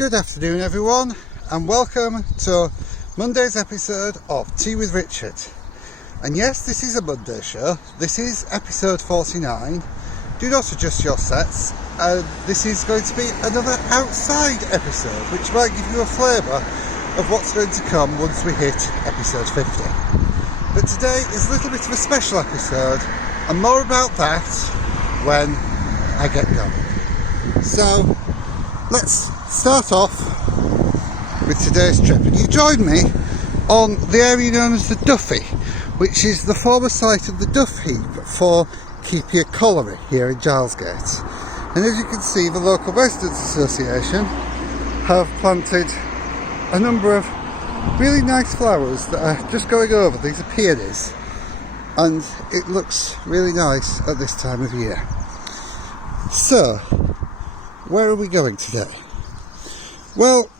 Good afternoon everyone, and welcome to Monday's episode of Tea with Richard. And yes, this is a Monday show. This is episode 49. Do not adjust your sets. This is going to be another outside episode, which might give you a flavour of what's going to come once we hit episode 50. But today is a little bit of a special episode, and more about that when I get going. So let's start off with today's trip, and you join me on the area known as the Duffy, which is the former site of the Duff Heap for Keepier Colliery here in Gilesgate. And as you can see, the local residents association have planted a number of really nice flowers that are just going over. These are peonies, and it looks really nice at this time of year. So where are we going today? Well,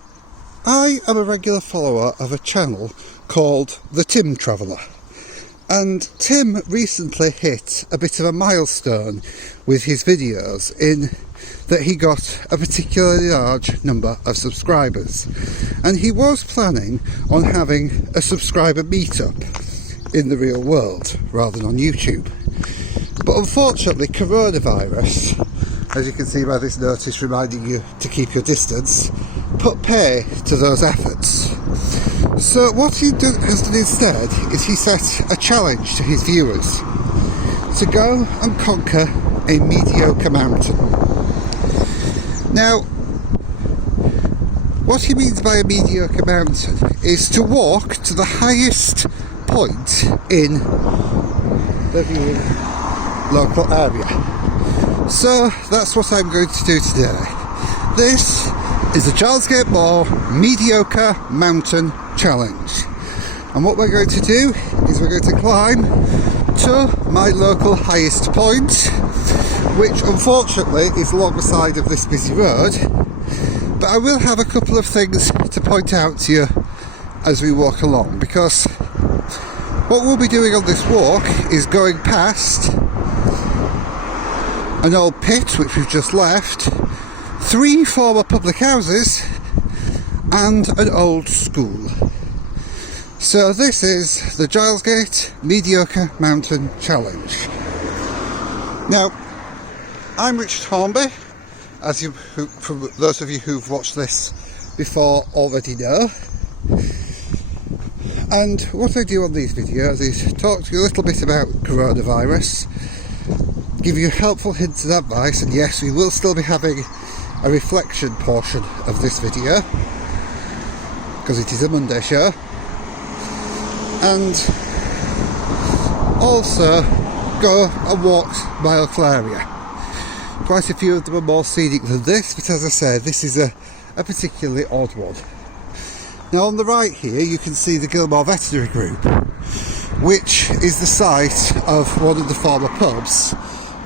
I am a regular follower of a channel called The Tim Traveller, and Tim recently hit a bit of a milestone with his videos in that he got a particularly large number of subscribers, and he was planning on having a subscriber meetup in the real world rather than on YouTube. But unfortunately, coronavirus, as you can see by this notice reminding you to keep your distance, put pay to those efforts. So what he has done instead is he set a challenge to his viewers to go and conquer a mediocre mountain. Now, what he means by a mediocre mountain is to walk to the highest point in the local area. So that's what I'm going to do today. This is the Gilesgate Moor Mediocre Mountain Challenge. And what we're going to do is we're going to climb to my local highest point, which unfortunately is along the side of this busy road. But I will have a couple of things to point out to you as we walk along, because what we'll be doing on this walk is going past an old pit which we've just left, 3 former public houses, and an old school. So this is the Gilesgate Mediocre Mountain Challenge. Now, I'm Richard Hornby, as you, from those of you who've watched this before already know. And what I do on these videos is talk to you a little bit about coronavirus, give you helpful hints and advice, and yes, we will still be having a reflection portion of this video because it is a Monday show, and also go and walk my local area. Quite a few of them are more scenic than this, but as I said, this is a particularly odd one. Now on the right here you can see the Gilmore Veterinary Group, which is the site of one of the former pubs,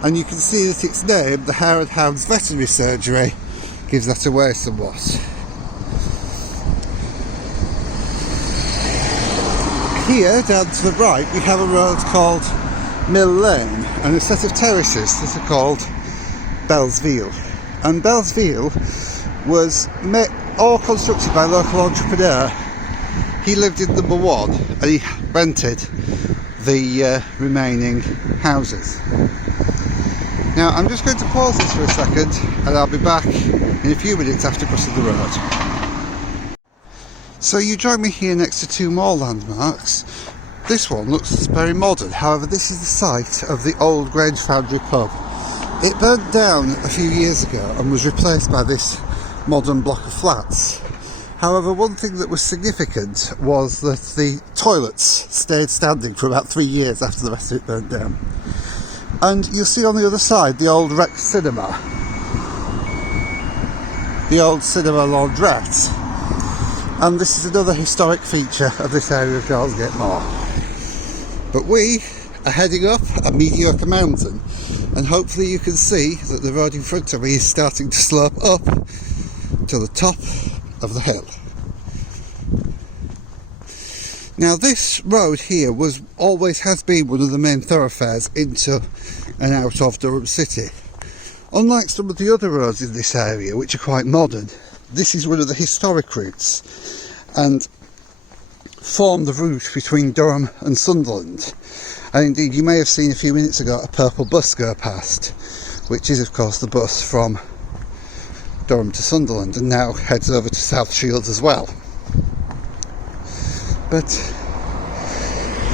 and you can see that its name, the Hare and Hounds Veterinary Surgery, gives that away somewhat. Here down to the right we have a road called Mill Lane and a set of terraces that are called Bellsville. And Bellsville was all constructed by a local entrepreneur. He lived in number 1 and he rented the remaining houses. Now I'm just going to pause this for a second and I'll be back in a few minutes after crossing the road. So you join me here next to 2 more landmarks. This one looks very modern, however this is the site of the old Grange Foundry pub. It burnt down a few years ago and was replaced by this modern block of flats. However, one thing that was significant was that the toilets stayed standing for about 3 years after the rest of it burnt down. And you'll see on the other side the old Rex Cinema, the old cinema laundrette, and this is another historic feature of this area of Gilesgate Moor. But we are heading up a mediocre mountain, and hopefully you can see that the road in front of me is starting to slope up to the top of the hill. Now this road here always has been one of the main thoroughfares into and out of Durham City. Unlike some of the other roads in this area, which are quite modern, this is one of the historic routes and formed the route between Durham and Sunderland. And indeed, you may have seen a few minutes ago a purple bus go past, which is of course the bus from Durham to Sunderland, and now heads over to South Shields as well. But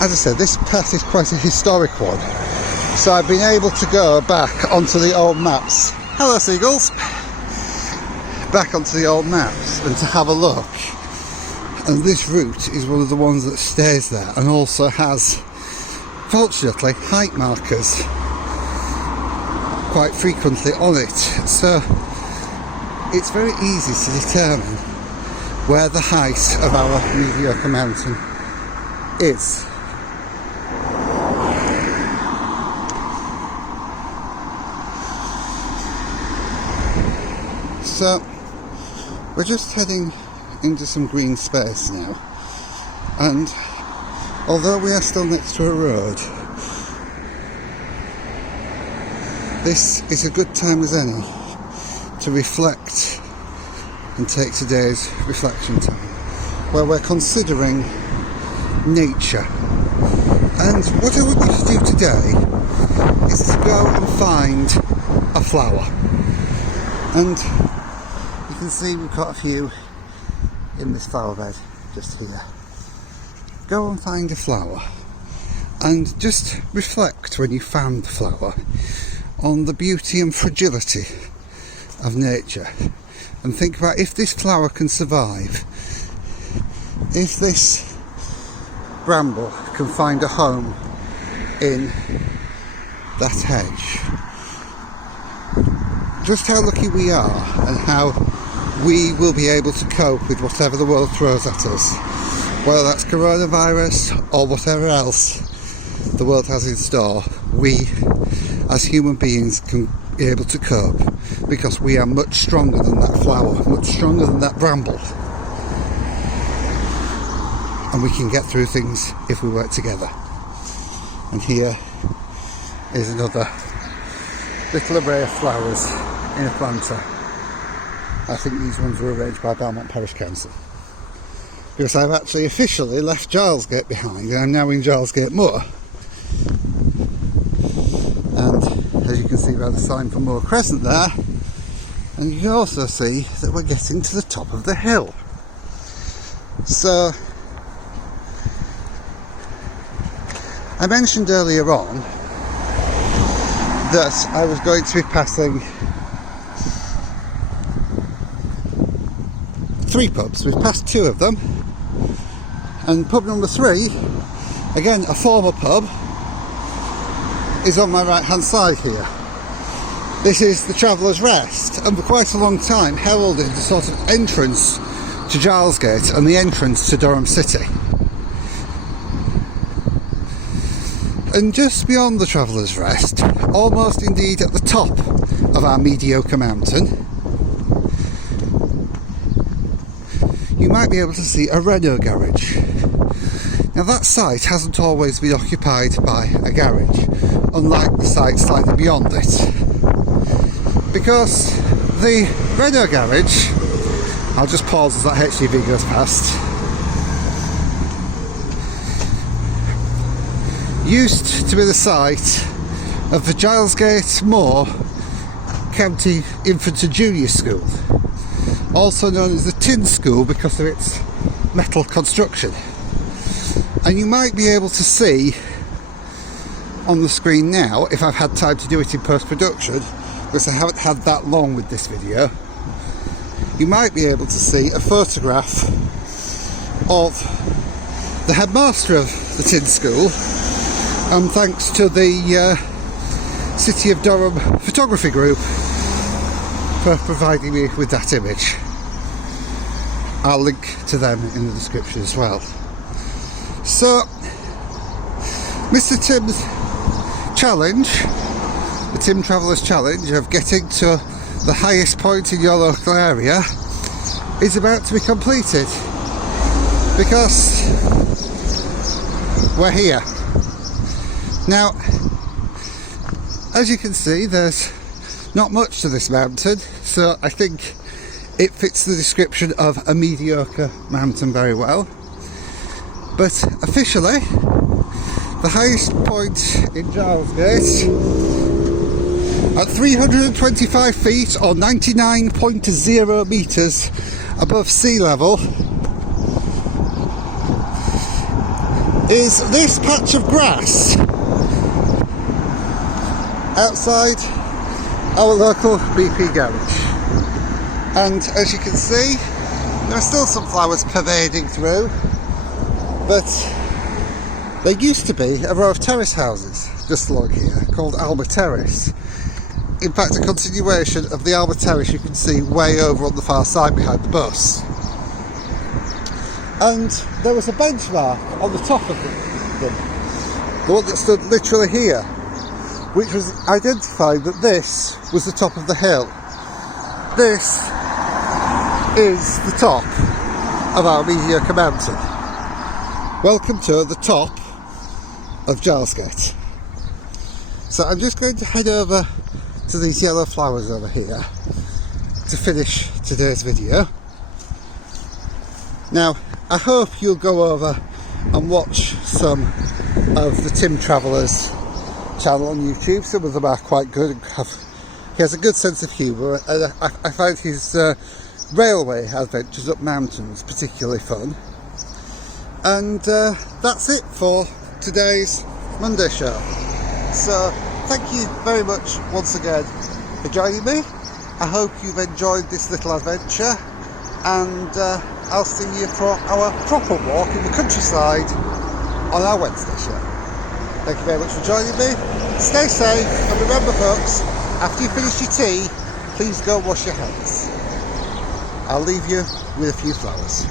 as I said, this path is quite a historic one, so I've been able to go back onto the old maps. Hello seagulls! Back onto the old maps and to have a look. And this route is one of the ones that stays there and also has, fortunately, height markers quite frequently on it. So it's very easy to determine where the height of our Mediocre mountain is. So we're just heading into some green space now, and although we are still next to a road, this is a good time as any to reflect and take today's reflection time, where we're considering nature. And what I want you to do today is to go and find a flower. And you can see we've got a few in this flower bed just here. Go and find a flower and just reflect when you found the flower on the beauty and fragility of nature, and think about if this flower can survive, if this bramble can find a home in that hedge. Just how lucky we are and how we will be able to cope with whatever the world throws at us, whether that's coronavirus or whatever else the world has in store. We as human beings can be able to cope because we are much stronger than that flower, much stronger than that bramble, and we can get through things if we work together. And here is another little array of flowers in a planter. I think these ones were arranged by Belmont Parish Council, because I've actually officially left Gilesgate behind and I'm now in Gilesgate Moor. And as you can see by the sign for Moor Crescent there, and you can also see that we're getting to the top of the hill. So I mentioned earlier on that I was going to be passing 3 pubs. We've passed 2 of them, and pub number 3, again a former pub, is on my right hand side here. This is the Traveller's Rest, and for quite a long time heralded the sort of entrance to Gilesgate and the entrance to Durham City. And just beyond the Traveller's Rest, almost indeed at the top of our Mediocre mountain, you might be able to see a Renault garage. Now that site hasn't always been occupied by a garage, unlike the site slightly beyond it, because the Renault garage, I'll just pause as that HGV goes past, used to be the site of the Gilesgate Moor County Infant and Junior School, also known as the Tin School because of its metal construction. And you might be able to see on the screen now, if I've had time to do it in post-production, because I haven't had that long with this video, you might be able to see a photograph of the headmaster of the Tin School, and thanks to the City of Durham photography group for providing me with that image. I'll link to them in the description as well. So, Mr. Tim's challenge, the Tim Traveller's challenge of getting to the highest point in your local area, is about to be completed, because we're here. Now, as you can see, there's not much to this mountain, so I think it fits the description of a mediocre mountain very well. But officially, the highest point in Gilesgate, at 325 feet or 99.0 metres above sea level, is this patch of grass outside our local BP garage. And as you can see, there are still some flowers pervading through, but there used to be a row of terrace houses just along here called Alma Terrace. In fact, a continuation of the Alma Terrace you can see way over on the far side behind the bus. And there was a benchmark on the top of them, the one that stood literally here, which was identifying that this was the top of the hill. This is the top of our mediocre mountain. Welcome to the top of Gilesgate. So I'm just going to head over to these yellow flowers over here to finish today's video. Now, I hope you'll go over and watch some of the Tim Traveller's channel on YouTube. Some of them are quite good. He has a good sense of humour, and I find his railway adventures up mountains particularly fun. And that's it for today's Monday show. So thank you very much once again for joining me. I hope you've enjoyed this little adventure, and I'll see you for our proper walk in the countryside on our Wednesday show. Thank you very much for joining me. Stay safe, and remember folks, after you finish your tea, please go wash your hands. I'll leave you with a few flowers.